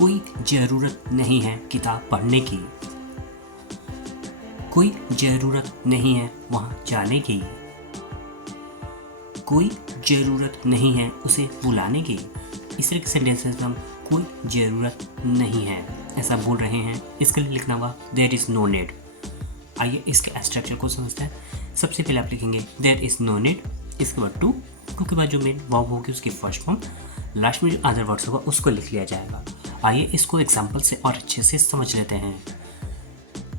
कोई ज़रूरत नहीं है किताब पढ़ने की। कोई ज़रूरत नहीं है वहाँ जाने की। कोई ज़रूरत नहीं है उसे बुलाने की। इस तरह के सेंटेंसेस में हम कोई ज़रूरत नहीं है ऐसा बोल रहे हैं, इसके लिए लिखना होगा देयर इज़ नो नीड। आइए इसके स्ट्रक्चर को समझते हैं। सबसे पहले आप लिखेंगे देयर इज़ नो नीड, इसके बाद टू के बाद जो मेन वर्ब होगी उसकी फर्स्ट फॉर्म, लास्ट में जो अदर वर्ड्स होगा उसको लिख लिया जाएगा। आइए इसको एग्जाम्पल से और अच्छे से समझ लेते हैं।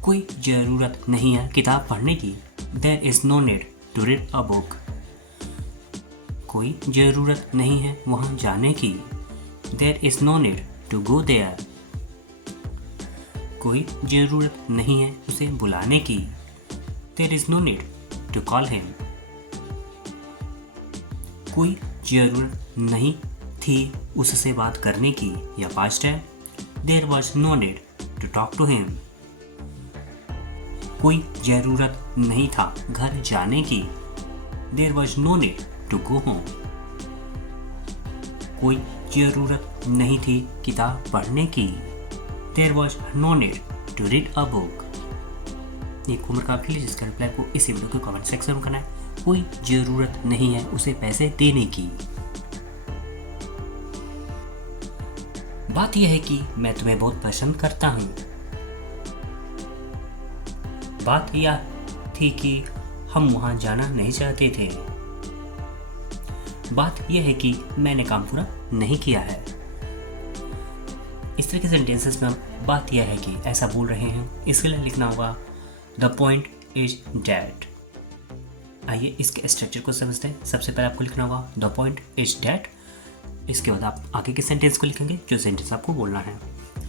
कोई ज़रूरत नहीं है किताब पढ़ने की। There is no need to read a book. कोई ज़रूरत नहीं है वहाँ जाने की। There is no need to go there. कोई ज़रूरत नहीं है उसे बुलाने की। There is no need to call him. कोई ज़रूरत नहीं थी उससे बात करने की, या पास्ट है there was no need to talk to him. कोई ज़रूरत नहीं था घर जाने की। There was no need to go home. कोई ज़रूरत नहीं थी किताब पढ़ने की। There was no need to read a book. एक होमवर्क आपके लिए जिसका रिप्लाई को इसी वीडियो के कमेंट सेक्शन में करना है। कोई ज़रूरत नहीं है उसे पैसे देने की। बात यह है कि मैं तुम्हें बहुत पसंद करता हूँ। बात यह थी कि हम वहाँ जाना नहीं चाहते थे। बात यह है कि मैंने काम पूरा नहीं किया है। इस तरह के सेंटेंसेस में हम बात यह है कि ऐसा बोल रहे हैं, इसके लिए लिखना होगा द पॉइंट इज डैट। आइए इसके स्ट्रक्चर को समझते हैं। सबसे पहले आपको लिखना होगा द पॉइंट इज डैट, इसके बाद आप आगे के सेंटेंस को लिखेंगे जो सेंटेंस आपको बोलना है।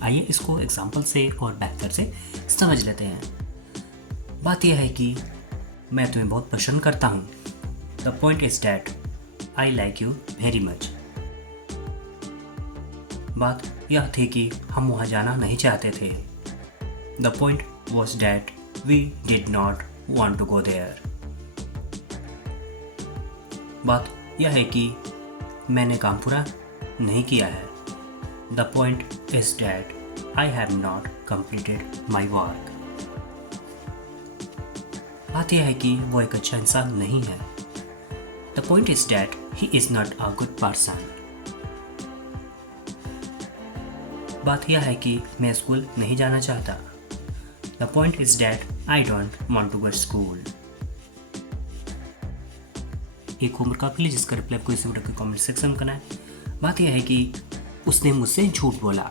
आइए इसको एग्जाम्पल से और बेहतर से समझ लेते हैं। बात यह है कि मैं तुम्हें बहुत पसंद करता हूँ। The point is that I like you very much. बात यह थी कि हम वहाँ जाना नहीं चाहते थे। The point was that we did not want to go there. बात यह है कि मैंने काम पूरा नहीं किया है। The point is that I have not completed my work. बात यह है कि वो एक अच्छा इंसान नहीं है। The point is that he is not a good person. बात यह है कि मैं स्कूल नहीं जाना चाहता। The point is that I don't want to go school. एक होमवर्क आपके लिए जिसका रिप्लाई आपको इस वीडियो के कमेंट सेक्शन में करना है। बात यह है कि उसने मुझसे झूठ बोला।